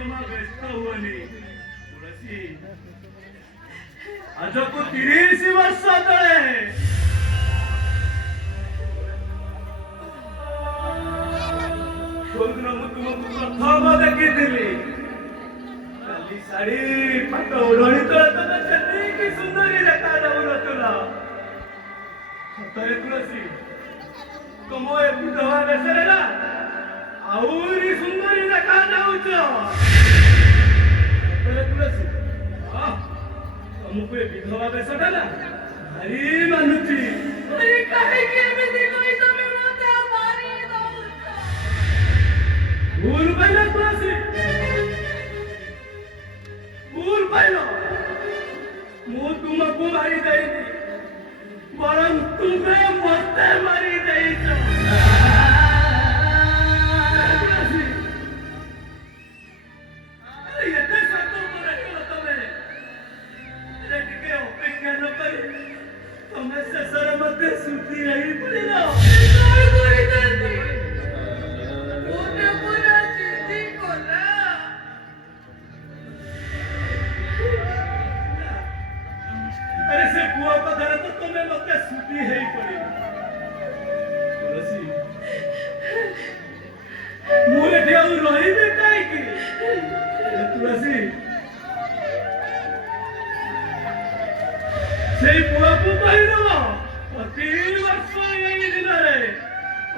जमा व्यस्त हुअनी तुळसी आजको 30 वर्ष तळे सोदन मु तुमको प्रथम देखिथिली काली साड़ी पाट ओढ़णी तो चेन्नई की सुंदरी देखा जाऊनला सतरे तुलसी तुम ए विधवा बेसरे ना आउरी सुंदरी देखा जाऊच सतरे तुलसी तुमको ए विधवा बेसटा ना भारी मानुची अरे काहे के एमिति कोई तमे मते मारी दउछ भूल पाइला तुलसी भूल पाइला मु तुमको मारी देई बरं तुमे मते मारी देइछ तुलसी एते सत करे तमे रे टिके अपेक्षा न करी तमे शेषरे मते सुती रही पड़िला काय करि देती ओने पूरा चिंती कोला अरे से पुआ पधर तो तुम्हें मते सुती है ही पड़ी तुलसी मुरे ठिया रही भी काई की तुलसी सेई पुआ पु कहि दबो 3 वर्ष एई दिन रे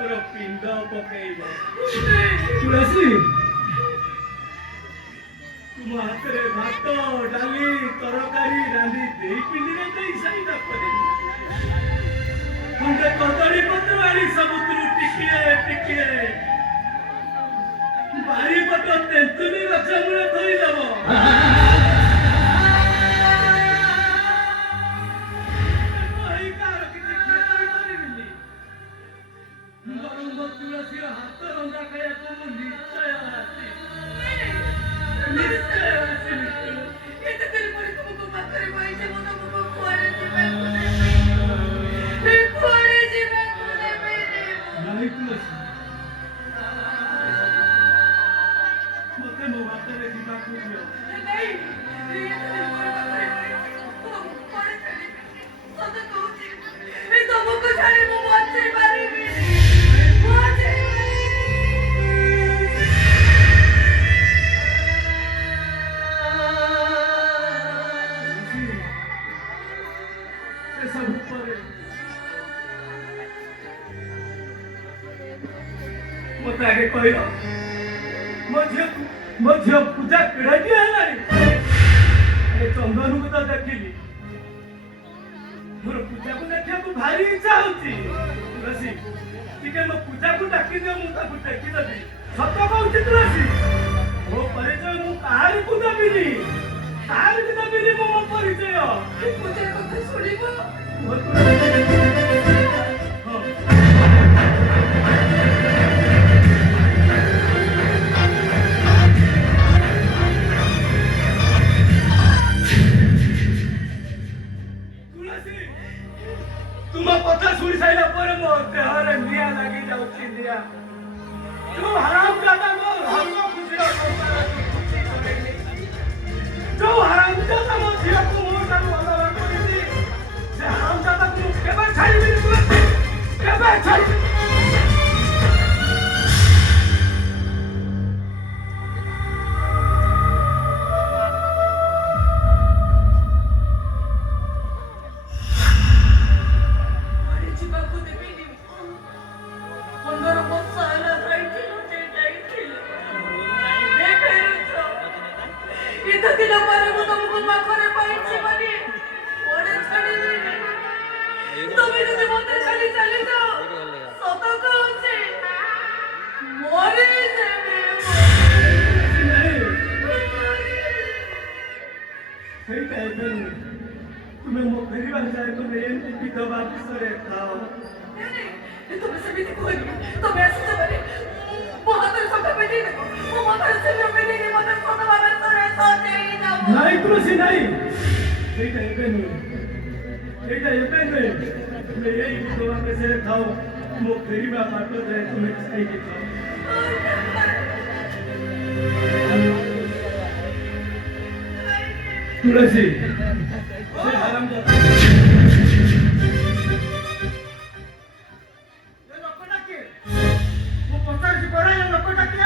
और पिंड पकेइबो तुलसी तुम हाथरे भात डाली तरकारी रांधी देई पिंडीरे देई साइडा पड़े तुमके कदड़ी पत्र वाली समुद्र टिकिए बारी पट तेंतुली गछ मुळे थई दबो कहि कार कि देखिए करिबिनी बरंग तुलसी हाथ रंगा खाया को निश्चय आसी निश्चय आसी एते तेरे परे तुमको पाखरे पाइछे मो तुमको खोरे जीवे कोने मेरे नहीं तुलसी मते मो बातरे जीवा कुदियो नहीं ये तेरे परे पाखरे पाइछे तुम कोने चली सत कहूची ए तुमको छाड़ी मो मते मारिबी मते सब ऊपर मत आगे कहलो मध्य पूजा किड़ा की है नारी अरे चंदन को तो देखिली मोर पूजा को देखिया को भारी इच्छा होची तुलसी ठीक है मो पूजा को डाकी दे मु ताको देखि दबी सत कहूची तुलसी मो परिचय मु काहारी को दबिनी काहारी को दबिनी मो परिचय पूजा कथा सुनिबो तुम कथा शुणी सारा पर मो देहरे निया लगी जाउची निया जो हराम जाता मो हरम खुशीर संसार खुशी करेनी जो हराम जाता मो झिया को मो साथ भलवा करिनी से हराम जाता को केबे छाड़ीबी तुलसी केबे छाड़ीबी तुम्हें मो फेरी बाजार को मेन विधवा विषय खाओ तुम सभी को तुम ऐसे तो बने बहुत सब बेटी वो मदर से बेटी की मदर को तो बाबा तो रहता नहीं ना नहीं तुलसी नहीं एटा एबे नहीं तुम्हें यही विधवा विषय खाओ मो फेरी बा पाटो जाए तुम्हें खाई के खाओ तुलसी से हरामजादा ये लोकटा के वो पचार की पड़ा ये लोकटा के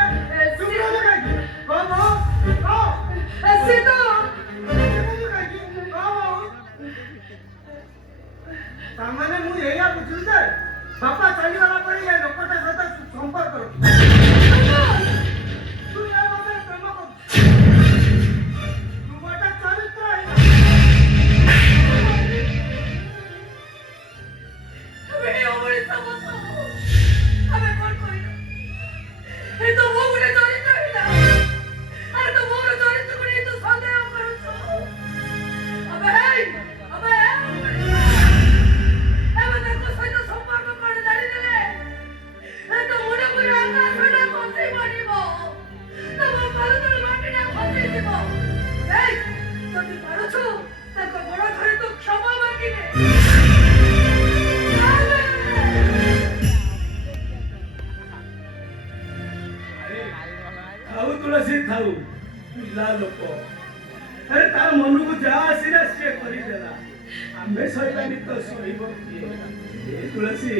तुम क्या लगाई कहो ऐसे तो सामान्य मु एया बुझुल जे बापा चली वाला पड़ी ये लोकटा सहित संपर्क करो तू या बाबा प्रेम कर तू बाटा चरित्र है তুমি অমরে সমস্যা আমি কোন করি না এই তো মোগুড়ে চরিত্র হইলা আর তো মোর চরিত্র করে তো সন্দেহ করছ আবে এবার দেখো সৈন্য সম্পর্ক করে দাঁড়িয়ে দিলে তো মনে করে আকাশ হইলে খসে পড়িব তোমার পালতলে মাটিটা খসে দিব এই যদি পারছো তাকে বড় ধরে তো ক্ষমা মাগিবে थाऊ तुलसी थाऊ पिला लोक अरे तार मन को जा आसीना से करी देला आम्हे सहिबानी तो सहिब किए ए तुलसी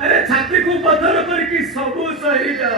अरे छाती को पत्थर करके सबू सही जा